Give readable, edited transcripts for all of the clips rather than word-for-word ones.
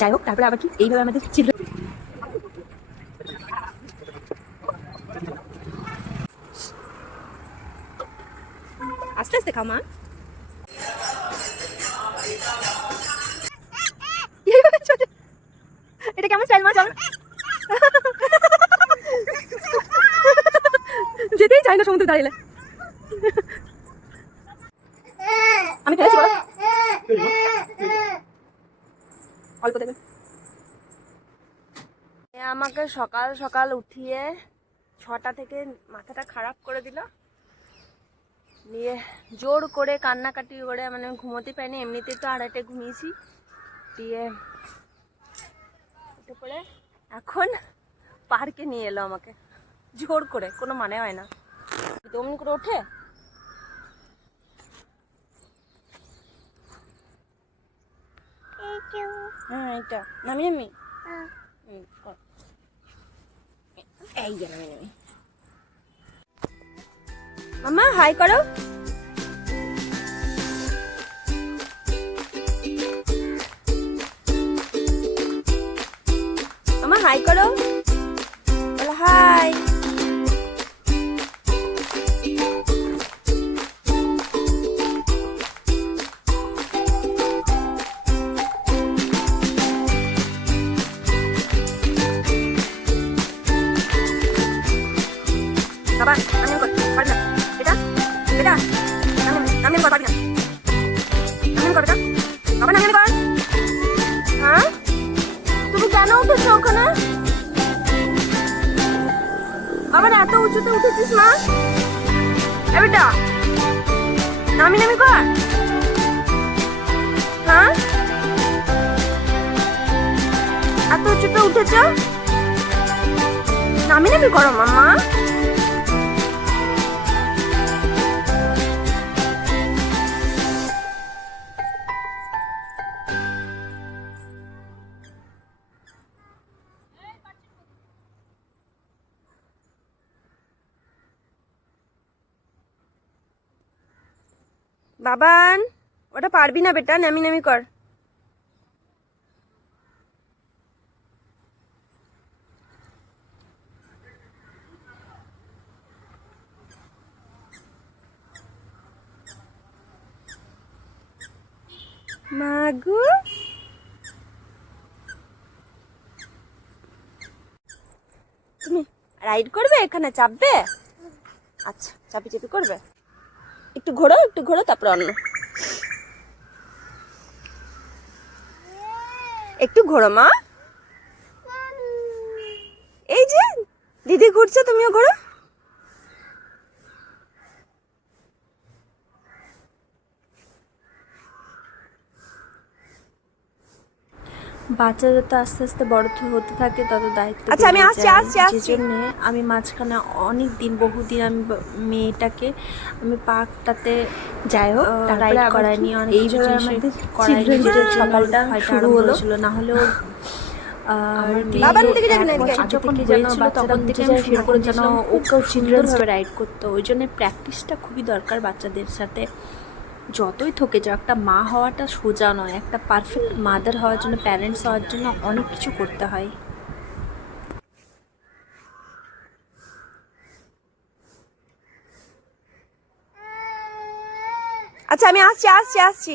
যাই হোক, তারপরে আবার কি এইভাবে আমাদের চিল্ড আস্তে আস্তে খাও মা। এটা কেমন স্টাইল মা? চলো, যেতেই চাই না সমুদ্রে দাঁড়িয়ে। আমি ফেলেছি বলো, অল্প দেবে। আমাকে সকাল সকাল উঠিয়ে 6টা থেকে মাথাটা খারাপ করে দিল, নিয়ে জোর করে কান্নাকাটি করে, মানে ঘুমোতে পারিনি, এমনিতেই তো 2:30 ঘুমিয়েছি, দিয়ে উঠে পড়ে এখন পার্কে নিয়ে এলো আমাকে জোর করে, কোনো মানে হয় না, অমনি করে ওঠে। হ্যাঁ এটা নামি নামি, এই যে নামি নামি। মামা হাই করো। মামা হাই করো, বলো হাই। বাবা আমি পারবি না, এটা এটা আমি কর, পারবি না, আমি কর, বাবা আমি কর। হ্যাঁ তুমি কেন উঠেছো ওখানে? আবার এত উঁচুতে উঠেছিস মা? বেটা নামি নামি কর। হ্যাঁ এত উঁচুতে উঠেছ, নামি নামি করো মাম্মা। বাবান ওটা পারবি না বেটা, নামি নামি কর। মাগু তুমি রাইড করবে, এখানে চাপবে? আচ্ছা চাপি চাপি করবে, একটু ঘোরো একটু ঘোরো, তারপর অন্য একটু ঘোরো মা। এই যে দিদি ঘুরছে, তুমিও ঘোরো। বাচ্চা যত আস্তে আস্তে বড় হতে থাকে তত দায়িত্ব। আচ্ছা আমি আসছি যে জন্য আমি মাঝখানে অনেক দিন বহুদিন আমি মেয়েটাকে আমি পার্কটাতে যাই হোক রাইড করাইনি, অনেক করাইনি, সকালটা শুরু হলো না হলেও যখন হয়েছিল তখন থেকে আমি শুরু করে যেন ওকেও সুন্দরভাবে রাইড করতো। ওই জন্য প্র্যাকটিসটা খুবই দরকার বাচ্চাদের সাথে। যতই থকে যাও, একটা মা হওয়াটা সোজা নয়, একটা পারফেক্ট মাদার হওয়ার জন্য, প্যারেন্টস হওয়ার জন্য অনেক কিছু করতে হয়। আচ্ছা আমি আসছি।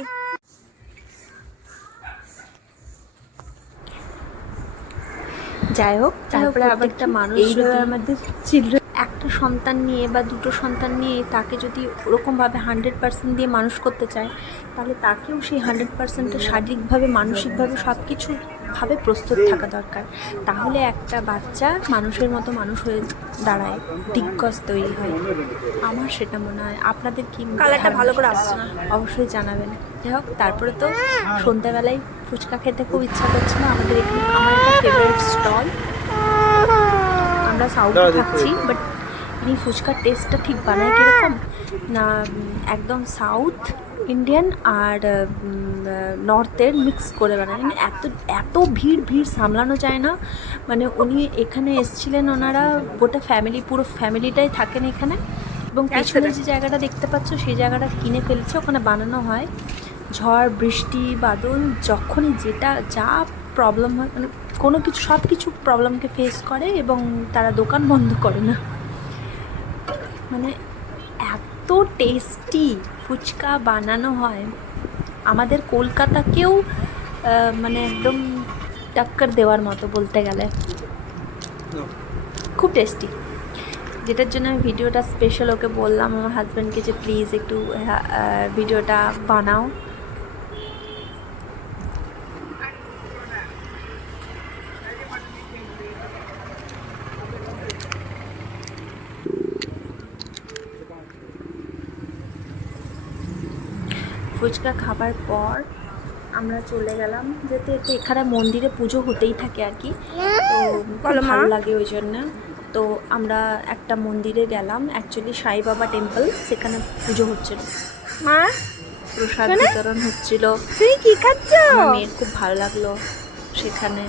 যাই হোক, তারপরে আবার একটা মানুষ আমাদের চিল্ড্রেন একটা সন্তান নিয়ে বা দুটো সন্তান নিয়ে তাকে যদি ওরকমভাবে 100% দিয়ে মানুষ করতে চায়, তাহলে তাকেও সেই 100%-এ শারীরিকভাবে মানসিকভাবে সব কিছুভাবে প্রস্তুত থাকা দরকার। তাহলে একটা বাচ্চা মানুষের মতো মানুষ হয়ে দাঁড়ায়, দিগ্গজ তৈরি হয়। আমার সেটা মনে হয়। আপনাদের কি কালারটা ভালো করে আসছে না অবশ্যই জানাবেন। যাই হোক, তারপরে তো সন্ধ্যাবেলায় ফুচকা খেতে খুব ইচ্ছা করছিল আমাদের এখানে। আমার একটা ফেভারিট স্টল, আমরা সাউথে থাকছি, বাট ইনি ফুচকার টেস্টটা ঠিক বানায় কীরকম না, একদম সাউথ ইন্ডিয়ান আর নর্থের মিক্স করে বানায়। মানে এত ভিড় সামলানো যায় না। মানে উনি এখানে এসেছিলেন, ওনারা গোটা ফ্যামিলি, পুরো ফ্যামিলিটাই থাকেন এখানে, এবং পেছনে যে জায়গাটা দেখতে পাচ্ছ সেই জায়গাটা কিনে ফেলেছে, ওখানে বানানো হয়। ঝড় বৃষ্টি বাদল যখনই যা প্রবলেম হয়, মানে কোনো কিছু সব কিছু প্রবলেমকে ফেস করে এবং তারা দোকান বন্ধ করে না। মানে এত টেস্টি ফুচকা বানানো হয়, আমাদের কলকাতাকেও মানে একদম টক্কর দেওয়ার মতো বলতে গেলে। খুব টেস্টি, যেটার জন্য আমি ভিডিওটা স্পেশাল ওকে বললাম আমার হাজব্যান্ডকে যে প্লিজ একটু ভিডিওটা বানাও। ফুচকা খাবার পর আমরা চলে গেলাম, যেতে এখানে মন্দিরে পুজো হতেই থাকে আর কি, তো ভালো লাগে ওই জন্য। তো আমরা একটা মন্দিরে গেলাম, অ্যাকচুয়ালি সাই বাবা টেম্পল, সেখানে পুজো হচ্ছিল, প্রসাদ বিতরণ হচ্ছিল। তুই কি খাচ্ছ? আমার মেয়ের খুব ভালো লাগলো সেখানে।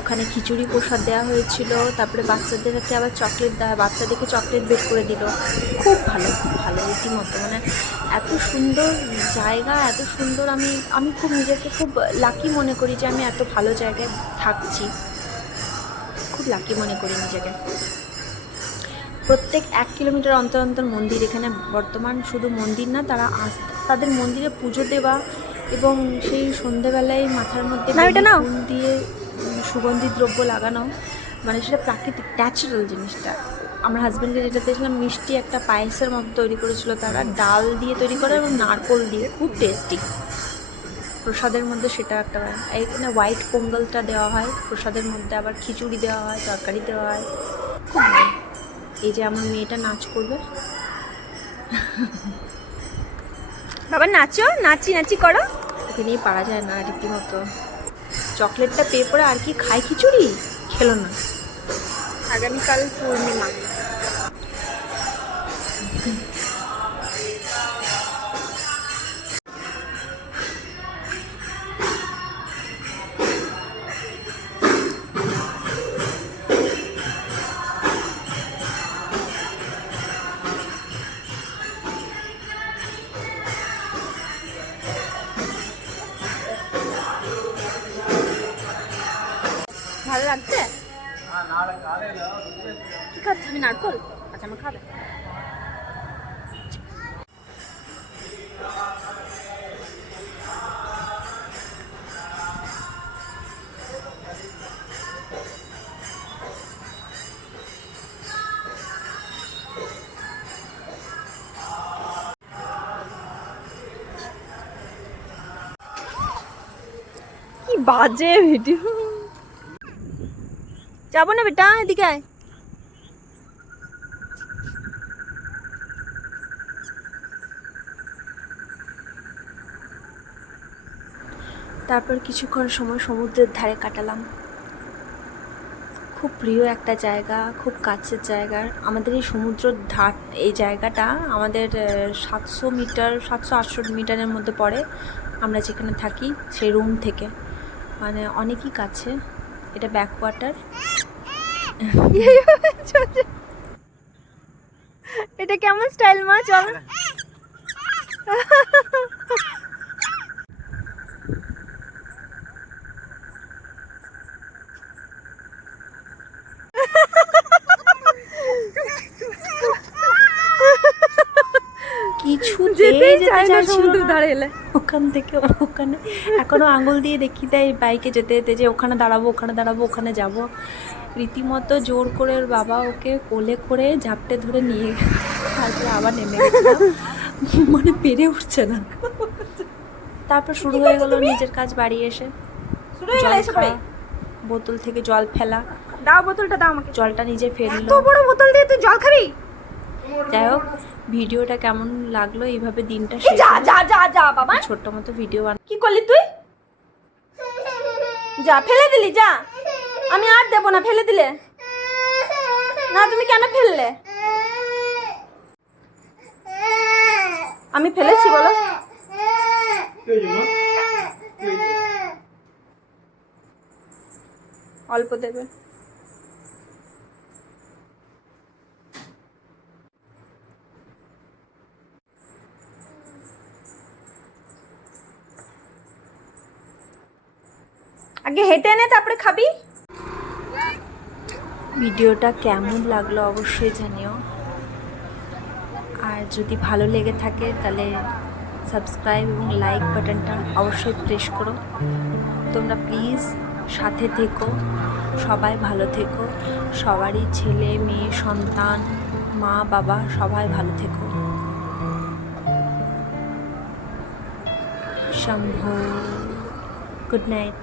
ওখানে খিচুড়ি প্রসাদ দেওয়া হয়েছিল, তারপরে বাচ্চাদেরকে আবার চকলেট দেওয়া, বাচ্চাদেরকে চকলেট বের করে দিল। খুব ভালো রীতিমতো, মানে এত সুন্দর জায়গা, এত সুন্দর। আমি খুব নিজেকে খুব লাকি মনে করি যে আমি এত ভালো জায়গায় থাকছি, খুব লাকি মনে করি নিজেকে। প্রত্যেক 1 কিলোমিটার অন্তর অন্তর মন্দির এখানে বর্তমান, শুধু মন্দির না, তারা তাদের মন্দিরে পুজো দেওয়া এবং সেই সন্ধেবেলায় মাথার মধ্যে ফুল দিয়ে সুগন্ধি দ্রব্য লাগানো, মানে সেটা প্রাকৃতিক ন্যাচারাল জিনিসটা। আমার হাজব্যান্ডকে যেটা দিয়েছিলাম, মিষ্টি একটা পায়েসের মতো তৈরি করেছিল তারা, ডাল দিয়ে তৈরি করে এবং নারকোল দিয়ে, খুব টেস্টি। প্রসাদের মধ্যে সেটা একটা, এখানে হোয়াইট পোঙ্গলটা দেওয়া হয় প্রসাদের মধ্যে, আবার খিচুড়ি দেওয়া হয়, তরকারি দেওয়া হয়, খুব ভালো। এই যে আমার মেয়েটা নাচ করবে, বাবা নাচো, নাচি করো। ওকে নিয়ে পারা যায় না রীতিমতো। চকলেটটা পেয়ে পরে আর কি খায়, খিচুড়ি খেলো না। আগামীকাল পূর্ণিমা। ভালো লাগছে? কি খাচ্ছ তুমি? নারকল? আচ্ছা, আমার খাবে। কি বাজে ভিডিও। যাবো না বেটা, এদিকে আয়। তারপর কিছুক্ষণ সময় সমুদ্রের ধারে কাটালাম। খুব প্রিয় একটা জায়গা, খুব কাছের জায়গা আমাদের এই সমুদ্রের ধার। এই জায়গাটা আমাদের 700-800 মিটারের মধ্যে পড়ে আমরা যেখানে থাকি সেই রুম থেকে, মানে অনেকই কাছে। এটা ব্যাকওয়াটার। এটা কেমন স্টাইল মা? চল। কিছুতেই যেতে চাইছিল সমুদ্রের ধারে এলে। ওখান থেকে ওখানে এখনো আঙুল দিয়ে দেখিয়ে দেয় বাইকে যেতে যেতে যে ওখানে দাঁড়াবো, ওখানে যাব। রীতিমতো জোর করে ওর বাবা ওকে কোলে করে ঝাপটে ধরে নিয়ে তারপরে আবার নেমে গেছিলাম, মানে পেরে উঠছে না। তারপর শুরু হয়ে গেল নিজের কাজ, বাড়ি এসে জল খাওয়া, বোতল থেকে জল ফেলা। দাও বোতলটা, দাও আমাকে। জলটা নিজে ফেললো। এত বড় বোতল দিয়ে তুই জল খাবি? যাই হোক, ভিডিওটা কেমন লাগলো, এইভাবে দিনটা যা যা যা যা বাবা, ছোট্ট মতো ভিডিও কি করলি তুই? যা, ফেলে দিলি, যা। আমি আর দেবো না, ফেলে দিলে না। তুমি কেন ফেললে? আমি ফেলেছি বলো? অল্প দেবে। আগে হেঁটে এনে তারপরে খাবি। ভিডিওটা কেমন লাগলো অবশ্যই জানিও, আর যদি ভালো লেগে থাকে তাহলে সাবস্ক্রাইব এবং লাইক বাটনটা অবশ্যই প্রেস করো। তোমরা প্লিজ সাথে থেকো, সবাই ভালো থেকো, সবারই ছেলে মেয়ে সন্তান মা বাবা সবাই ভালো থেকো। Shambhu, good night.